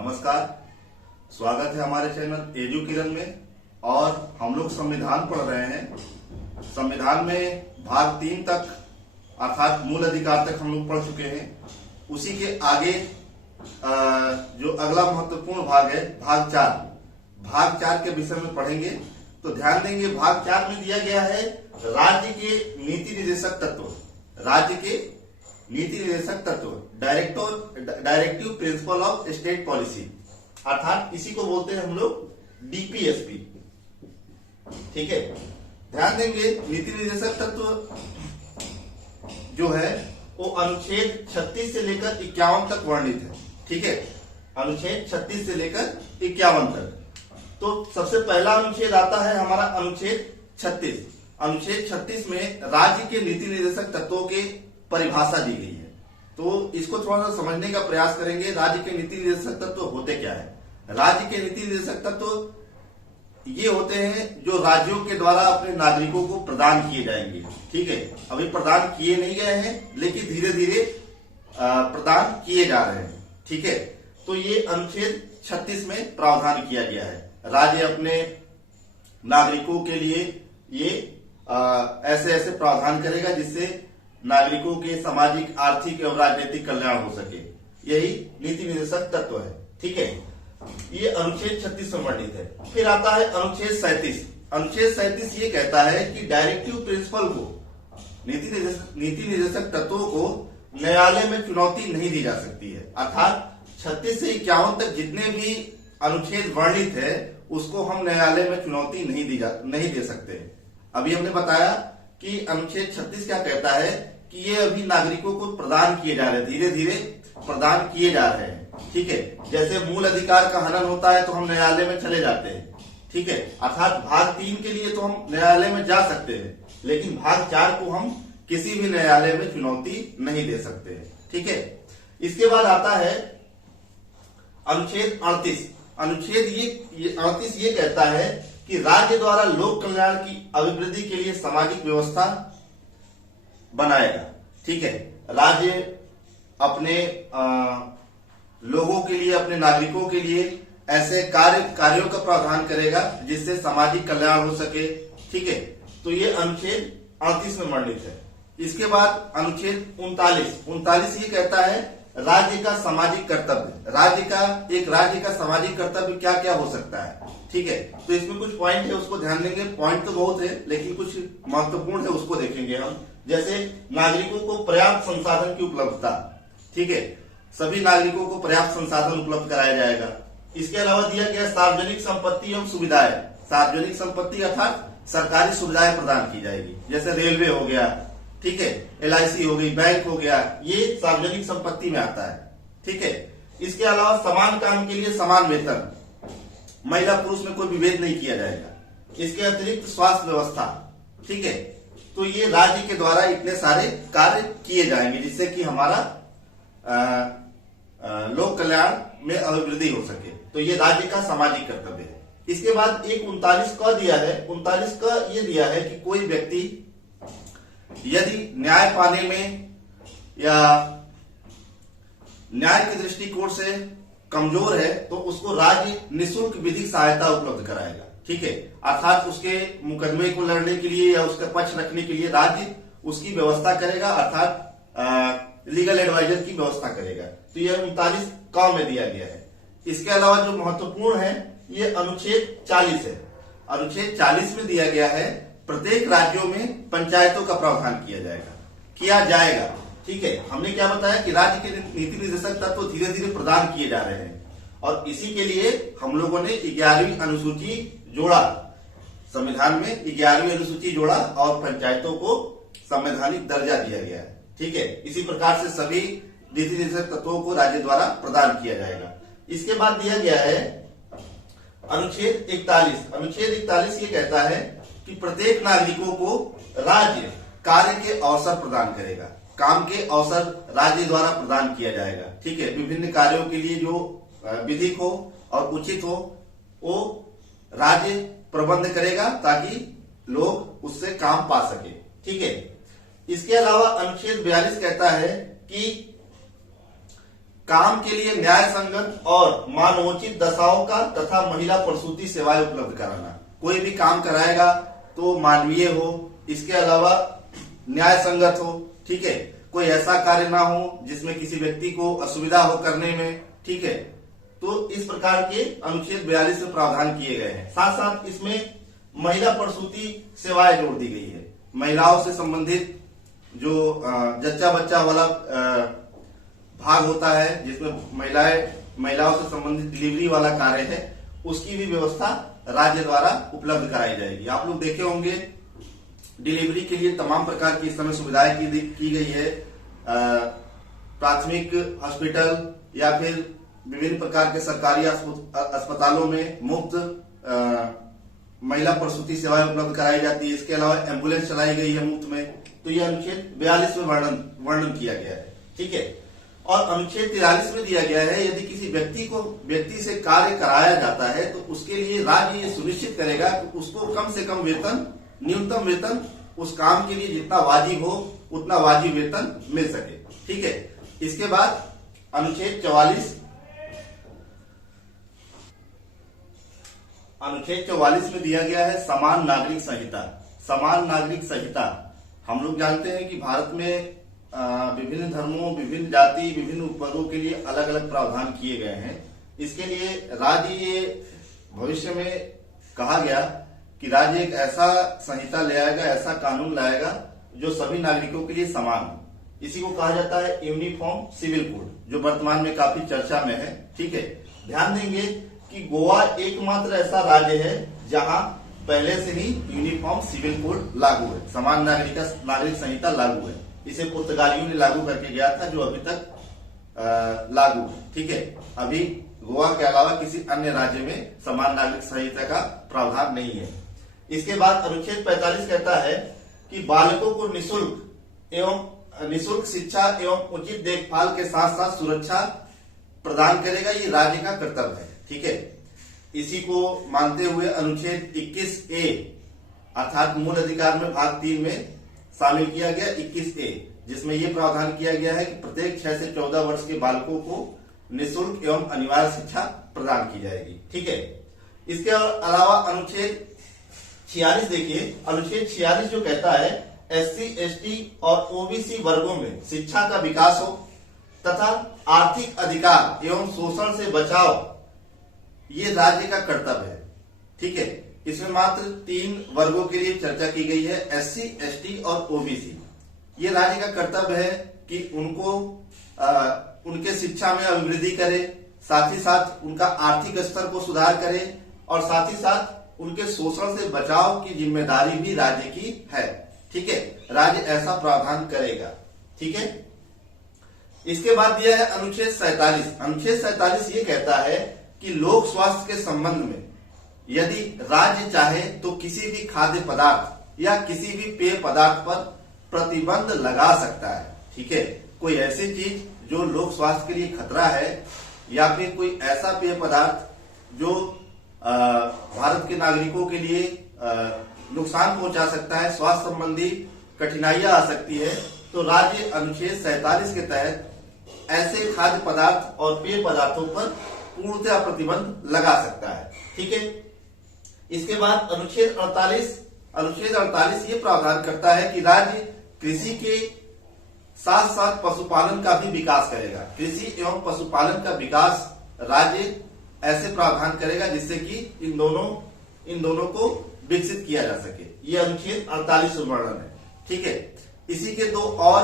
नमस्कार, स्वागत है हमारे चैनल एजू किरण में। और हम लोग संविधान पढ़ रहे हैं। संविधान में भाग 3 तक अर्थात मूल अधिकार तक हम लोग पढ़ चुके हैं। उसी के आगे जो अगला महत्वपूर्ण भाग है भाग 4, भाग 4 के विषय में पढ़ेंगे। तो ध्यान देंगे, भाग 4 में दिया गया है राज्य के नीति निर्देशक तत्व। राज्य के नीति निर्देशक तत्व, directive principle of state policy, अर्थात इसी को बोलते हैं हम लोग डीपीएसपी। ठीक है, ध्यान देंगे नीति निर्देशक तत्व जो है वो अनुच्छेद 36 से लेकर 51 तक वर्णित है। ठीक है, अनुच्छेद 36 से लेकर 51 तक। तो सबसे पहला अनुच्छेद आता है हमारा अनुच्छेद 36। अनुच्छेद 36 में राज्य के नीति निर्देशक तत्वों के परिभाषा दी गई है। तो इसको थोड़ा सा समझने का प्रयास करेंगे। राज्य के नीति निर्देशक तत्व होते क्या है? राज्य के नीति निर्देशक तत्व ये होते हैं जो राज्यों के द्वारा अपने नागरिकों को प्रदान किए जाएंगे। ठीक है, अभी प्रदान किए नहीं गए हैं, लेकिन धीरे धीरे प्रदान किए जा रहे हैं। ठीक है, तो ये अनुच्छेद 36 में प्रावधान किया गया है। राज्य अपने नागरिकों के लिए ये ऐसे ऐसे प्रावधान करेगा जिससे नागरिकों के सामाजिक, आर्थिक एवं राजनीतिक कल्याण हो सके। यही नीति निर्देशक तत्व है। ठीक है, ये अनुच्छेद 36 में वर्णित है। फिर आता है अनुच्छेद 37। अनुच्छेद 37 ये कहता है कि डायरेक्टिव प्रिंसिपल को, नीति निर्देशक तत्वों को न्यायालय में चुनौती नहीं दी जा सकती है। अर्थात 36 से 51 तक जितने भी अनुच्छेद वर्णित है उसको हम न्यायालय में चुनौती नहीं दे सकते। अभी हमने बताया कि अनुच्छेद 36 क्या कहता है कि ये अभी नागरिकों को प्रदान किए जा रहे हैं, धीरे धीरे प्रदान किए जा रहे हैं। ठीक है, जैसे मूल अधिकार का हनन होता है तो हम न्यायालय में चले जाते हैं। ठीक है, अर्थात भाग 3 के लिए तो हम न्यायालय में जा सकते हैं, लेकिन भाग 4 को हम किसी भी न्यायालय में चुनौती नहीं दे सकते। ठीक है, इसके बाद आता है अनुच्छेद 38। अनुच्छेद ये 38 ये कहता है कि राज्य द्वारा लोक कल्याण की अभिवृद्धि के लिए सामाजिक व्यवस्था बनाएगा। ठीक है, राज्य अपने लोगों के लिए, अपने नागरिकों के लिए ऐसे कार्यों का प्रावधान करेगा जिससे सामाजिक कल्याण हो सके। ठीक है, तो ये अनुच्छेद 38 में वर्णित है। इसके बाद अनुच्छेद 39 ये कहता है राज्य का सामाजिक कर्तव्य। राज्य का सामाजिक कर्तव्य क्या क्या हो सकता है। ठीक है, तो इसमें कुछ पॉइंट है, उसको ध्यान देंगे। पॉइंट तो बहुत है, लेकिन कुछ महत्वपूर्ण है, उसको देखेंगे हम। जैसे नागरिकों को पर्याप्त संसाधन की उपलब्धता। ठीक है, सभी नागरिकों को पर्याप्त संसाधन उपलब्ध कराया जाएगा। इसके अलावा दिया गया सार्वजनिक संपत्ति एवं सुविधाएं। सार्वजनिक संपत्ति अर्थात सरकारी सुविधाएं प्रदान की जाएगी, जैसे रेलवे हो गया, ठीक है, LIC हो गई, बैंक हो गया, ये सार्वजनिक संपत्ति में आता है। ठीक है, इसके अलावा समान काम के लिए समान वेतन, महिला पुरुष में कोई विभेद नहीं किया जाएगा। इसके अतिरिक्त स्वास्थ्य व्यवस्था। ठीक है, तो ये राज्य के द्वारा इतने सारे कार्य किए जाएंगे जिससे कि हमारा लोक कल्याण में अभिवृद्धि हो सके। तो ये राज्य का सामाजिक कर्तव्य है। इसके बाद एक 39 का दिया है। 39 का ये दिया है कि कोई व्यक्ति यदि न्याय पाने में या न्याय के दृष्टिकोण से कमजोर है तो उसको राज्य निःशुल्क विधिक सहायता उपलब्ध कराएगा। ठीक है, अर्थात उसके मुकदमे को लड़ने के लिए या उसका पक्ष रखने के लिए राज्य उसकी व्यवस्था करेगा, अर्थात लीगल एडवाइजर की व्यवस्था करेगा। तो यह 39 का में दिया गया है। इसके अलावा जो महत्वपूर्ण है ये अनुच्छेद 40 है। अनुच्छेद 40 में दिया गया है प्रत्येक राज्यों में पंचायतों का प्रावधान किया जाएगा। ठीक है, हमने क्या बताया कि राज्य के नीति निर्देशक तत्व धीरे धीरे प्रदान किए जा रहे हैं, और इसी के लिए हम लोगों ने 11वीं अनुसूची जोड़ा, संविधान में 11वीं अनुसूची जोड़ा और पंचायतों को संवैधानिक दर्जा दिया गया है। ठीक है, इसी प्रकार से सभी नीति निर्देशक तत्वों को राज्य द्वारा प्रदान किया जाएगा। इसके बाद दिया गया है अनुच्छेद 41। अनुच्छेद 41 ये कहता है कि प्रत्येक नागरिकों को राज्य कार्य के अवसर प्रदान करेगा। काम के अवसर राज्य द्वारा प्रदान किया जाएगा। ठीक है, विभिन्न कार्यों के लिए जो विधिक हो और उचित हो वो राज्य प्रबंध करेगा ताकि लोग उससे काम पा सके। ठीक है, इसके अलावा अनुच्छेद 42 कहता है कि काम के लिए न्याय संगत और मानवोचित दशाओं का तथा महिला प्रसूति सेवाएं उपलब्ध कराना। कोई भी काम कराएगा तो मानवीय हो, इसके अलावा न्याय संगत हो, ठीक है, कोई ऐसा कार्य ना हो जिसमें किसी व्यक्ति को असुविधा हो करने में, ठीक है। तो इस प्रकार के अनुच्छेद 42 में प्रावधान किए गए हैं। साथ साथ इसमें महिला प्रसूति सेवाएं जोड़ दी गई है। महिलाओं से संबंधित जो जच्चा बच्चा वाला भाग होता है, जिसमें महिलाओं से संबंधित डिलीवरी वाला कार्य है, उसकी भी व्यवस्था राज्य द्वारा उपलब्ध कराई जाएगी। आप लोग देखे होंगे डिलीवरी के लिए तमाम प्रकार की इस समय सुविधाएं की गई है। प्राथमिक हॉस्पिटल या फिर विभिन्न प्रकार के सरकारी अस्पतालों में मुफ्त महिला प्रसूति सेवाएं उपलब्ध कराई जाती है। इसके अलावा एम्बुलेंस चलाई गई है मुफ्त में। तो यह अनुच्छेद 42 में वर्णन किया गया है, ठीक है। और अनुच्छेद 43 में दिया गया है, यदि किसी व्यक्ति से कार्य कराया जाता है तो उसके लिए राज्य ये सुनिश्चित करेगा कि उसको कम से कम वेतन, न्यूनतम वेतन उस काम के लिए जितना वाजिब हो उतना वाजिब वेतन मिल सके, ठीक है। इसके बाद अनुच्छेद 44 में दिया गया है समान नागरिक संहिता। समान नागरिक संहिता, हम लोग जानते हैं कि भारत में विभिन्न धर्मों, विभिन्न जाति, विभिन्न उपवर्गों के लिए अलग अलग प्रावधान किए गए हैं। इसके लिए राज्य ये भविष्य में कहा गया कि राज्य एक ऐसा संहिता ले आएगा, ऐसा कानून लाएगा जो सभी नागरिकों के लिए समान हो। इसी को कहा जाता है यूनिफॉर्म सिविल कोड, जो वर्तमान में काफी चर्चा में है, ठीक है। ध्यान देंगे कि गोवा एकमात्र ऐसा राज्य है जहां पहले से ही यूनिफॉर्म सिविल कोड लागू है, समान नागरिक संहिता लागू है। इसे पुर्तगालियों ने लागू करके गया था, जो अभी तक लागू है, ठीक है। अभी गोवा के अलावा किसी अन्य राज्य में समान नागरिक संहिता का प्रावधान नहीं है। इसके बाद अनुच्छेद 45 कहता है कि बालकों को निःशुल्क शिक्षा एवं उचित देखभाल के साथ साथ सुरक्षा प्रदान करेगा, ये राज्य का कर्तव्य है, ठीक है। इसी को मानते हुए अनुच्छेद 21A अर्थात मूल अधिकार में भाग 3 में शामिल किया गया 21A, जिसमें यह प्रावधान किया गया है कि प्रत्येक 6 से 14 वर्ष के बालकों को निःशुल्क एवं अनिवार्य शिक्षा प्रदान की जाएगी, ठीक है। इसके अलावा अनुच्छेद 46 देखिए, अनुच्छेद 46 जो कहता है SC, ST और OBC वर्गों में शिक्षा का विकास हो तथा आर्थिक अधिकार एवं शोषण से बचाव, ये राज्य का कर्तव्य है, ठीक है। इसमें मात्र 3 वर्गों के लिए चर्चा की गई है, SC, ST और OBC। ये राज्य का कर्तव्य है कि उनको उनके शिक्षा में अभिवृद्धि करे, साथ ही साथ उनका आर्थिक स्तर को सुधार करे और साथ ही साथ उनके शोषण से बचाव की जिम्मेदारी भी राज्य की है, ठीक है। राज्य ऐसा प्रावधान करेगा, ठीक है। इसके बाद दिया है अनुच्छेद 47। अनुच्छेद 47 ये कहता है कि लोक स्वास्थ्य के संबंध में यदि राज्य चाहे तो किसी भी खाद्य पदार्थ या किसी भी पेय पदार्थ पर प्रतिबंध लगा सकता है, ठीक है। कोई ऐसी चीज जो लोक स्वास्थ्य के लिए खतरा है या फिर कोई ऐसा पेय पदार्थ जो भारत के नागरिकों के लिए नुकसान पहुंचा सकता है, स्वास्थ्य संबंधी कठिनाइयां आ सकती है, तो राज्य अनुच्छेद 47 के तहत ऐसे खाद्य पदार्थ और पेय पदार्थों पर पूर्णतः प्रतिबंध लगा सकता है, ठीक है। इसके बाद अनुच्छेद 48 ये प्रावधान करता है कि राज्य कृषि के साथ साथ पशुपालन का भी विकास करेगा। कृषि एवं पशुपालन का विकास राज्य ऐसे प्रावधान करेगा जिससे कि इन दोनों को विकसित किया जा सके। ये अनुच्छेद 48 वर्णन है, ठीक है। इसी के 2 और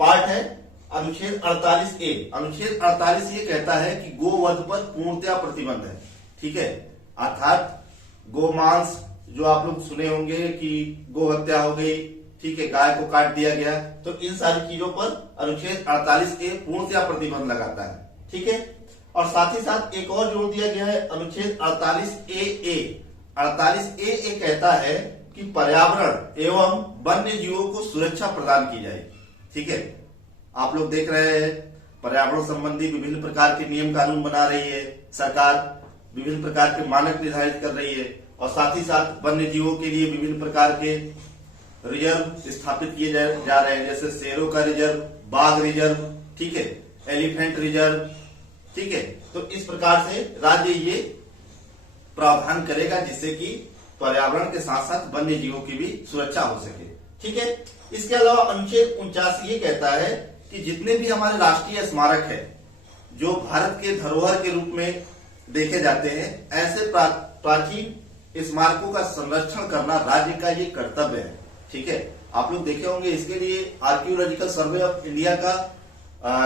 पार्ट है। अनुच्छेद 48A। अनुच्छेद 48 ये कहता है कि गोवध पर पूर्णतया प्रतिबंध है, ठीक है। अर्थात गोमांस, जो आप लोग सुने होंगे कि गो हत्या हो गई, ठीक है, गाय को काट दिया गया, तो इन सारी चीजों पर अनुच्छेद 48A पूर्णतया प्रतिबंध लगाता है, ठीक है। और साथ ही साथ एक और जोड़ दिया गया है अनुच्छेद 48AA। 48A कहता है कि पर्यावरण एवं वन्य जीवों को सुरक्षा प्रदान की जाएगी, ठीक है। आप लोग देख रहे हैं पर्यावरण संबंधी विभिन्न प्रकार के नियम कानून बना रही है सरकार, विभिन्न प्रकार के मानक निर्धारित कर रही है और साथ ही साथ वन्य जीवों के लिए विभिन्न प्रकार के रिजर्व स्थापित किए जा रहे हैं, जैसे शेरों का रिजर्व, बाघ रिजर्व, ठीक है, एलिफेंट रिजर्व, ठीक है। तो इस प्रकार से राज्य ये प्रावधान करेगा जिससे कि पर्यावरण के साथ साथ वन्य जीवों की भी सुरक्षा हो सके, ठीक है। इसके अलावा अनुच्छेद 49 ये कहता है कि जितने भी हमारे राष्ट्रीय स्मारक है जो भारत के धरोहर के रूप में देखे जाते हैं, ऐसे प्राचीन स्मारकों का संरक्षण करना राज्य का ये कर्तव्य है, ठीक है। आप लोग देखे होंगे इसके लिए आर्कियोलॉजिकल सर्वे ऑफ इंडिया का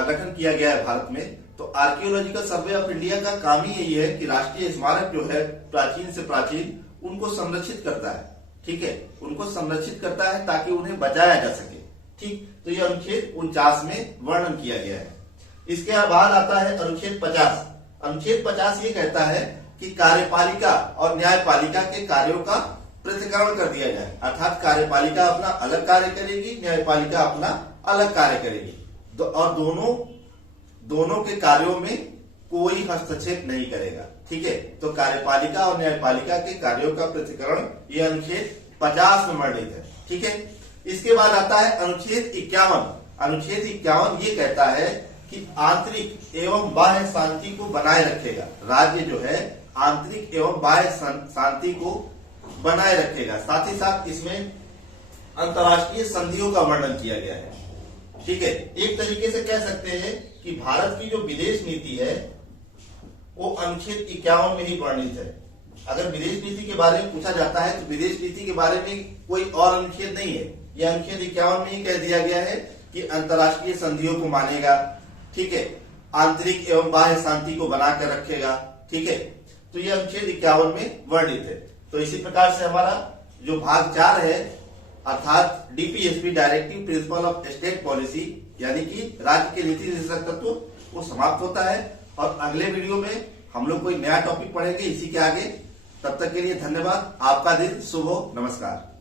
गठन किया गया है भारत में। तो आर्कियोलॉजिकल सर्वे ऑफ इंडिया का काम ही यही है कि राष्ट्रीय स्मारक जो है प्राचीन से प्राचीन उनको संरक्षित करता है, ठीक है, उनको संरक्षित करता है ताकि उन्हें बचाया जा सके, ठीक। तो ये अनुच्छेद 49 में वर्णन किया गया है। इसके बाद आता है अनुच्छेद 50। अनुच्छेद 50 ये कहता है कि कार्यपालिका और न्यायपालिका के कार्यों का पृथक्करण कर दिया जाए, अर्थात कार्यपालिका अपना अलग कार्य करेगी, न्यायपालिका अपना अलग कार्य करेगी, और दोनों के कार्यों में कोई हस्तक्षेप नहीं करेगा, ठीक है। तो कार्यपालिका और न्यायपालिका के कार्यों का पृथक्करण ये अनुच्छेद 50 में वर्णित है, ठीक है। इसके बाद आता है अनुच्छेद 51। अनुच्छेद 51 ये कहता है कि आंतरिक एवं बाह्य शांति को बनाए रखेगा। राज्य जो है आंतरिक एवं बाह्य शांति को बनाए रखेगा। साथ ही साथ इसमें अंतर्राष्ट्रीय संधियों का वर्णन किया गया है, ठीक है। एक तरीके से कह सकते हैं कि भारत की जो विदेश नीति है वो अनुच्छेद 51 में ही वर्णित है। अगर विदेश नीति के बारे में पूछा जाता है तो विदेश नीति के बारे में कोई और अनुच्छेद नहीं है, यह अनुच्छेद 51 में ही कह दिया गया है कि अंतर्राष्ट्रीय संधियों को मानेगा, ठीक है, आंतरिक एवं बाह्य शांति को बनाकर रखेगा, ठीक है। तो यह अनुच्छेद 51 में वर्णित है। तो इसी प्रकार से हमारा जो भाग 4 है अर्थात DPSP directive principle of state policy यानी कि राज्य के नीति निर्देशक तत्व वो समाप्त होता है। और अगले वीडियो में हम लोग कोई नया टॉपिक पढ़ेंगे इसी के आगे। तब तक के लिए धन्यवाद। आपका दिन शुभ हो। नमस्कार।